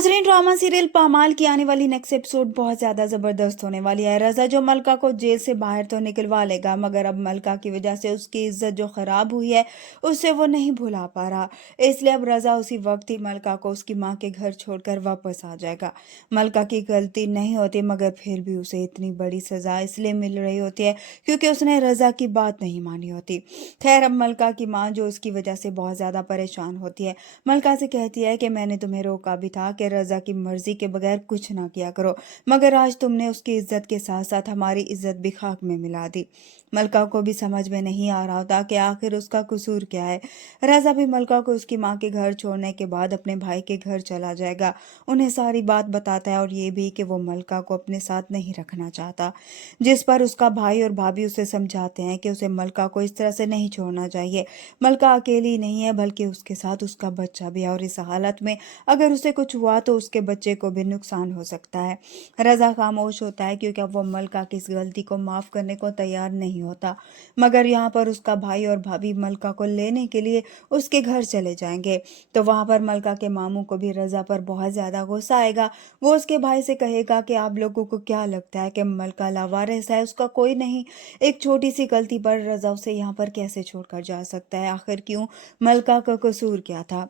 नाजरीन, drama serial पामाल की आने वाली नेक्स्ट एपिसोड बहुत ज्यादा जबरदस्त होने वाली है। रजा जो मलका को जेल से बाहर तो निकलवा लेगा, मगर अब मलका की वजह से उसकी इज्जत जो खराब हुई है उससे वो नहीं भुला पा रहा। इसलिए अब रजा उसी वक्त ही मलका को उसकी माँ के घर छोड़कर वापस आ जाएगा। मलका की गलती नहीं होती, मगर फिर भी उसे इतनी बड़ी सजा इसलिए मिल रही होती है क्योंकि उसने रजा की बात नहीं मानी होती। खैर, अब मलका की माँ जो उसकी वजह से बहुत ज्यादा परेशान होती है, मलका से कहती है कि मैंने तुम्हें रोका भी था कि रजा की मर्जी के बगैर कुछ ना किया करो, मगर आज तुमने उसकी इज्जत के साथ साथ हमारी इज्जत भी खाक में मिला दी। मलका को भी समझ में नहीं आ रहा होता कि आखिर उसका कसूर क्या है। रजा भी मलका को उसकी माँ के घर छोड़ने के बाद अपने भाई के घर चला जाएगा, उन्हें सारी बात बताता है और ये भी कि वो मलका को अपने साथ नहीं रखना चाहता। जिस पर उसका भाई और भाभी उसे समझाते हैं कि उसे मलका को इस तरह से नहीं छोड़ना चाहिए। मलका अकेली नहीं है, बल्कि उसके साथ उसका बच्चा भी है, और इस हालत में अगर उसे कुछ हुआ तो उसके बच्चे को भी नुकसान हो सकता है। रजा खामोश होता है क्योंकि अब वो मलका की इस गलती को माफ करने को तैयार नहीं होता। मगर यहाँ पर उसका भाई और भाभी मलका को लेने के लिए उसके घर चले जाएंगे, तो वहां पर मलका के मामू को भी रजा पर बहुत ज्यादा गुस्सा आएगा। वो उसके भाई से कहेगा कि आप लोगों को क्या लगता है कि मलका लावारिस है, उसका कोई नहीं। एक छोटी सी गलती पर रजा उसे यहाँ पर कैसे छोड़कर जा सकता है? आखिर क्यों? मलका का कसूर क्या था?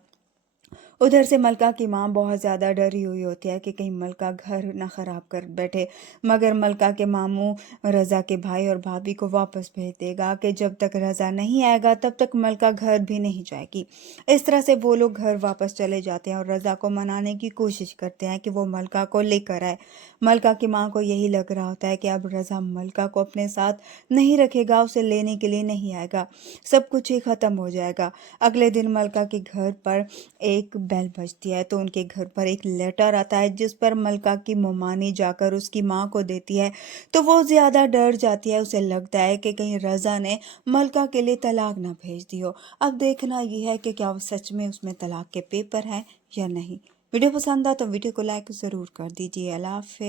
उधर से मलका की माँ बहुत ज़्यादा डरी हुई होती है कि कहीं मलका घर ना खराब कर बैठे। मगर मलका के मामू रज़ा के भाई और भाभी को वापस भेज देगा कि जब तक रज़ा नहीं आएगा तब तक मलका घर भी नहीं जाएगी। इस तरह से वो लोग घर वापस चले जाते हैं और रज़ा को मनाने की कोशिश करते हैं कि वो मलका को लेकर आए। मलका की माँ को यही लग रहा होता है कि अब रज़ा मलका को अपने साथ नहीं रखेगा, उसे लेने के लिए नहीं आएगा, सब कुछ ही ख़त्म हो जाएगा। अगले दिन मलका के घर पर एक बेल बजती है तो उनके घर पर एक लेटर आता है जिस पर मलका की मोमानी जाकर उसकी माँ को देती है। तो वो ज्यादा डर जाती है, उसे लगता है कि कहीं रजा ने मलका के लिए तलाक ना भेज दी हो। अब देखना यह है कि क्या वो सच में उसमें तलाक के पेपर हैं या नहीं। वीडियो पसंद आ तो वीडियो को लाइक जरूर कर दीजिए। अल्लाह हाफिज़।